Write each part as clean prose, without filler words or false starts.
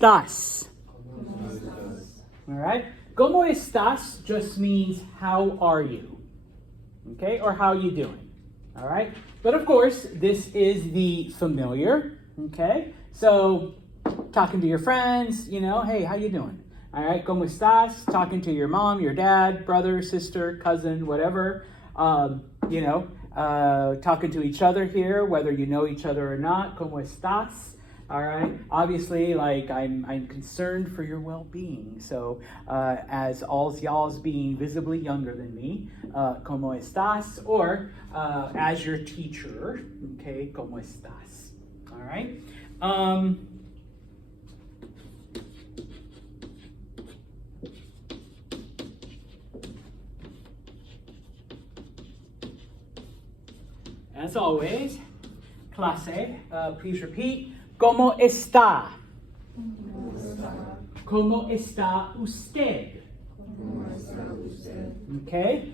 estás? All right. ¿Cómo estás just means how are you? Okay, or how you doing? All right. But of course, this is the familiar. Okay. So talking to your friends, hey, how you doing? All right. ¿Cómo estás? Talking to your mom, your dad, brother, sister, cousin, whatever. Talking to each other here, whether you know each other or not. ¿Cómo estás? All right. Obviously, I'm concerned for your well-being. So, as all y'all's being visibly younger than me, ¿cómo estás? Or as your teacher, okay, ¿cómo estás? All right. As always, clase, please repeat. ¿Cómo está? ¿Cómo está usted? Okay.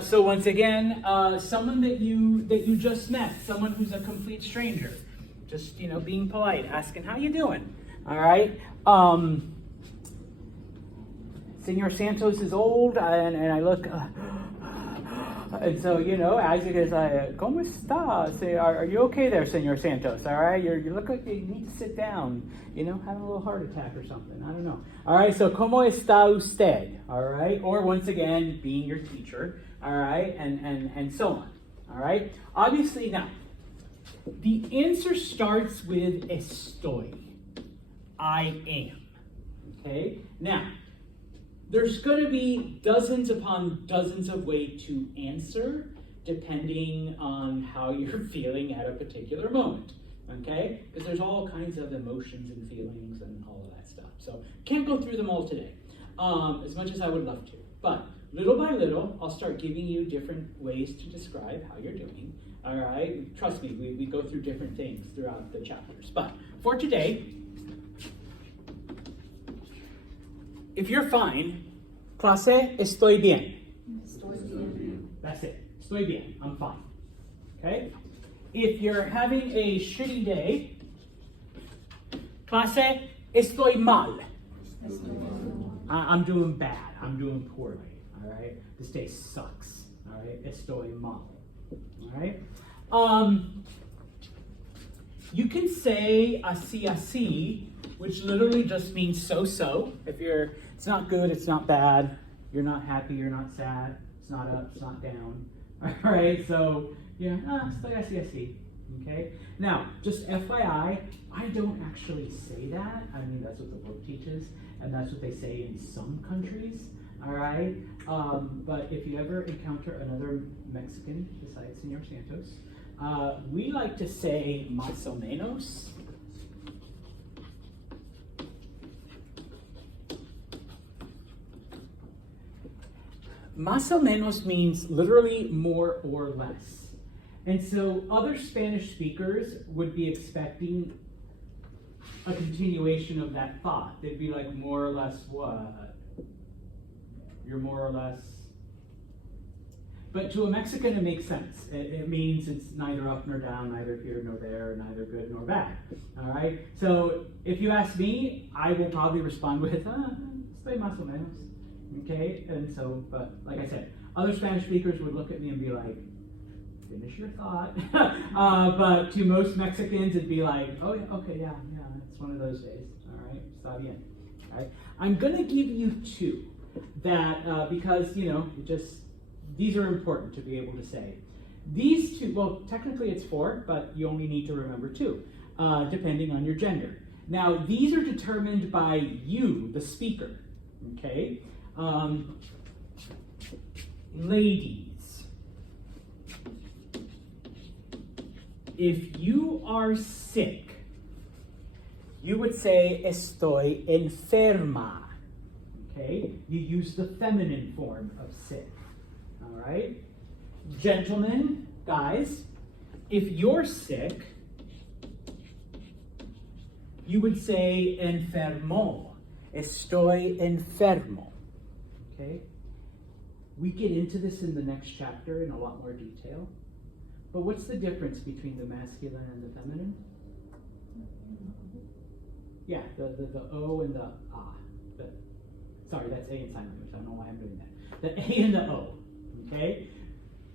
So once again, someone that you just met, someone who's a complete stranger, just being polite, asking how you doing. All right. Senor Santos is old, and I look. And so, Isaac is like, ¿Cómo está? Say, are you okay there, Senor Santos? All right? You look like you need to sit down, having a little heart attack or something. I don't know. All right, so, ¿Cómo está usted? All right? Or, once again, being your teacher, all right? And so on, all right? Obviously, now, the answer starts with estoy. I am. Okay? Now, there's going to be dozens upon dozens of ways to answer depending on how you're feeling at a particular moment, okay? Because there's all kinds of emotions and feelings and all of that stuff. So can't go through them all today, as much as I would love to. But little by little, I'll start giving you different ways to describe how you're doing, all right? Trust me, we go through different things throughout the chapters. But for today, if you're fine, clase, estoy bien. Estoy bien. That's it. Estoy bien. I'm fine. Okay? If you're having a shitty day, clase, estoy mal. I'm doing bad. I'm doing poorly. All right? This day sucks. All right? Estoy mal. All right? You can say así así, which literally just means so-so. It's not good, it's not bad. You're not happy, you're not sad. It's not up, it's not down. All right, so, estoy así así. Okay? Now, just FYI, I don't actually say that. I mean, that's what the book teaches, and that's what they say in some countries. All right? But if you ever encounter another Mexican besides Senor Santos, we like to say más o menos. Más o menos means literally more or less. And so other Spanish speakers would be expecting a continuation of that thought. They'd be like, more or less what? You're more or less. But to a Mexican, it makes sense. It means it's neither up nor down, neither here nor there, neither good nor bad. All right? So if you ask me, I will probably respond with, estoy más o menos. Okay? And so, but like I said, other Spanish speakers would look at me and be like, finish your thought. But to most Mexicans, it'd be like, oh, yeah, okay, yeah, it's one of those days. All right? Está bien. All right? I'm going to give you two that, because, these are important to be able to say. These two, well, technically it's four, but you only need to remember two, depending on your gender. Now, these are determined by you, the speaker, okay? Ladies, if you are sick, you would say, estoy enferma, okay? You use the feminine form of sick. All right? Gentlemen, guys, if you're sick, you would say enfermo. Estoy enfermo. Okay? We get into this in the next chapter in a lot more detail. But what's the difference between the masculine and the feminine? Masculine is the feminine. Feminine is the masculine. Okay? Masculine is the feminine. Feminine is the masculine. Okay? Now, just FYI, I don't actually say that. I mean, that's what the book teaches, and that's what they say in some countries. All right? But to most Mexicans, we get into this in the next chapter in a lot more detail. But what's the difference between the masculine and the feminine? Yeah, the O and the ah. Sorry, that's A in sign language. I don't know why I'm doing that. The A and the O, okay?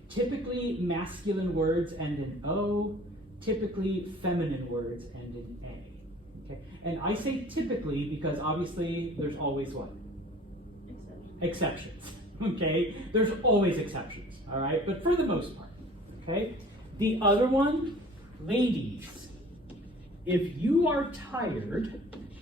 Typically, masculine words end in O. Typically, feminine words end in A, okay? And I say typically because obviously there's always what? Exceptions, okay? There's always exceptions, all right? But for the most part, okay? The other one, ladies, if you are tired,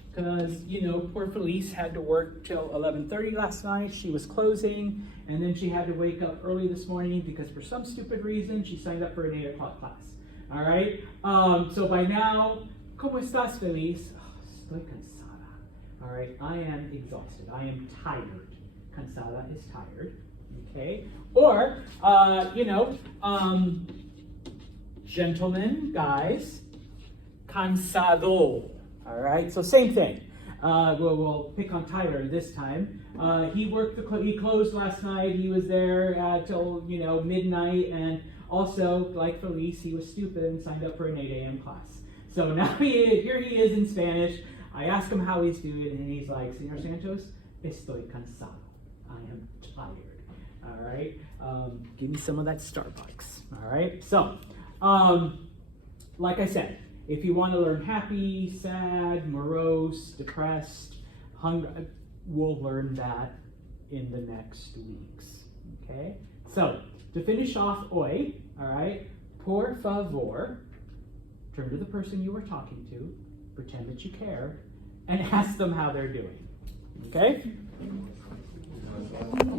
because, you know, poor Felice had to work till 11:30 last night. She was closing, and then she had to wake up early this morning because for some stupid reason, she signed up for an 8 o'clock class, all right? So by now, ¿Cómo estás, Feliz? Oh, estoy cansada, all right? I am exhausted. I am tired. Cansada is tired, okay? Or, gentlemen, guys, cansado. All right, so same thing. We'll pick on Tyler this time. He closed last night. He was there till midnight, and also, like Felice, he was stupid and signed up for an 8 a.m. class. So now here he is in Spanish. I ask him how he's doing, and he's like, Señor Santos, estoy cansado. I am tired. All right, give me some of that Starbucks. All right, so like I said. If you want to learn happy, sad, morose, depressed, hungry, we'll learn that in the next weeks, okay? So, to finish off hoy, all right, por favor, turn to the person you were talking to, pretend that you care, and ask them how they're doing, okay?